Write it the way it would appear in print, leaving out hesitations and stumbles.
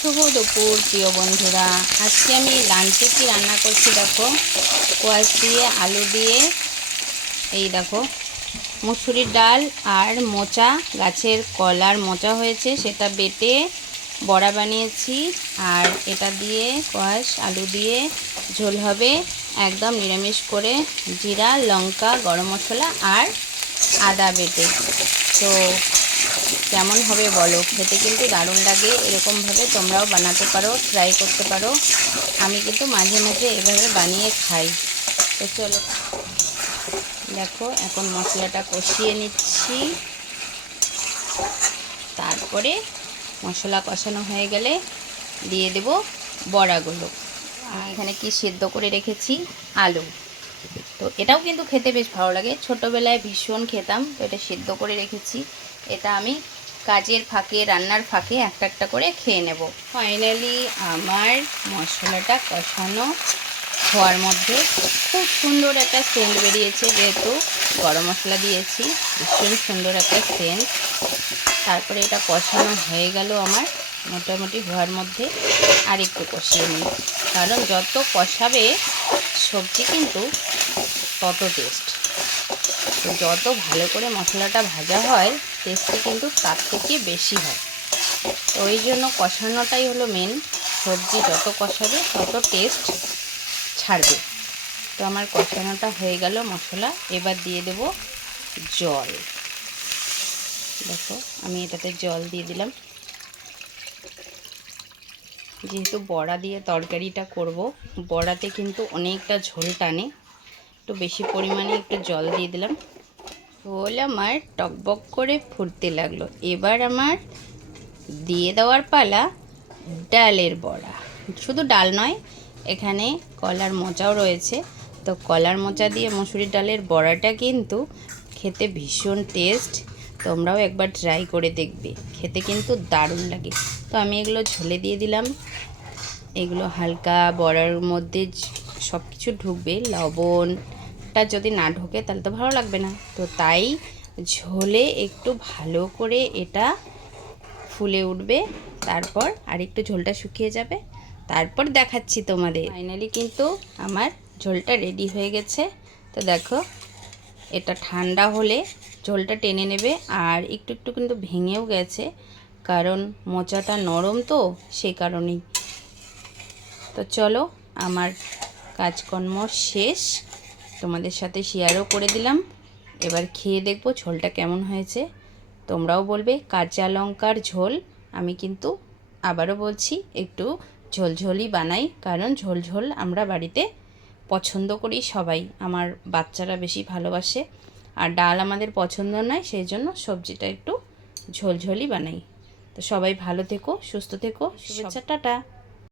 শুভ দুপুর প্রিয় বন্ধুরা। আজকে আমি লাঞ্চে কি রান্না করছি দেখো। কোয়াশ দিয়ে আলু দিয়ে এই দেখো মুসুরির ডাল আর মোচা, গাছের কলার মোচা হয়েছে সেটা বেটে বড়া বানিয়েছি। আর এটা দিয়ে কোয়াশ আলু দিয়ে ঝোল হবে একদম নিরামিষ করে, জিরা লঙ্কা গরম মশলা আর আদা বেটে। তো কেমন হবে বলো, খেতে কিন্তু দারুণ লাগে। এরকমভাবে তোমরাও বানাতে পারো, ট্রাই করতে পারো। আমি কিন্তু মাঝে মাঝে এভাবে বানিয়ে খাই। তো চলো দেখো, এখন মশলাটা কষিয়ে নিচ্ছি। তারপরে মশলা কষানো হয়ে গেলে দিয়ে দেব বড়াগুলো। আমি এখানে কি সেদ্ধ করে রেখেছি আলু। তো এটাও কিন্তু খেতে বেশ ভালো লাগে, ছোটোবেলায় ভীষণ খেতাম। তো এটা সেদ্ধ করে রেখেছি, এটা আমি কাজের ফাঁকে রান্নার ফাঁকে একটা একটা করে খেয়ে নেব। ফাইনালি আমার মশলাটা কষানো হওয়ার মধ্যে খুব সুন্দর একটা সেন্ট বেরিয়েছে, যেহেতু গরম মশলা দিয়েছি, ভীষণ সুন্দর একটা সেন্ট। তারপরে এটা কষানো হয়ে গেল আমার মোটামুটি হওয়ার মধ্যে। আর একটু কষিয়ে নিই, কারণ যত কষাবে সবজি কিন্তু তত টেস্ট। তো যত ভালো করে মশলাটা ভাজা হয় টেস্টটি কিন্তু তার থেকে বেশি হয়। তো ওই জন্য কষানোটাই হলো মেন। সবজি যত কষাবে তত টেস্ট ছাড়বে। তো আমার কষানোটা হয়ে গেল মশলা, এবার দিয়ে দেব জল। দেখো আমি এটাতে জল দিয়ে দিলাম, যেহেতু বড়া দিয়ে তরকারিটা করব, বড়াতে কিন্তু অনেকটা ঝোল টানে। একটু বেশি পরিমাণে একটু জল দিয়ে দিলাম। ঝোল আমার টকবক করে ফুটতে লাগলো। এবার আমার দিয়ে দেওয়ার পালা ডালের বড়া। শুধু ডাল নয়, এখানে কলার মোচাও রয়েছে। তো কলার মোচা দিয়ে মসুরির ডালের বড়াটা কিন্তু খেতে ভীষণ টেস্ট। তোমরাও একবার ট্রাই করে দেখবে, খেতে কিন্তু দারুণ লাগে। তো আমি এগুলো ঝোলে দিয়ে দিলাম। এগুলো হালকা বড়ার মধ্যে সব কিছু ঢুকবে, লবণটা যদি না ঢোকে তাহলে তো ভালো লাগবে না। তো তাই ঝোলে একটু ভালো করে এটা ফুলে উঠবে, তারপর আর একটু ঝোলটা শুকিয়ে যাবে, তারপর দেখাচ্ছি তোমাদের। ফাইনালি কিন্তু আমার ঝোলটা রেডি হয়ে গেছে। তো দেখো, এটা ঠান্ডা হলে ঝোলটা টেনে নেবে। আর একটু একটু কিন্তু ভেঙেও গেছে, কারণ মোচাটা নরম তো, সেই কারণেই। তো চলো, আমার কাজকর্ম শেষ, তোমাদের সাথে শেয়ারও করে দিলাম। এবার খেয়ে দেখবো ঝোলটা কেমন হয়েছে। তোমরাও বলবে। কাঁচা লঙ্কার ঝোল আমি কিন্তু আবারও বলছি একটু ঝোলঝোলই বানাই, কারণ ঝোলঝোল আমরা বাড়িতে পছন্দ করি সবাই। আমার বাচ্চারা বেশি ভালোবাসে, আর ডাল আমাদের পছন্দ নয়, সেই জন্য সবজিটা একটু ঝোলঝোলই বানাই। তো সবাই ভালো থেকো, সুস্থ থেকো, শুভেচ্ছা, টাটা।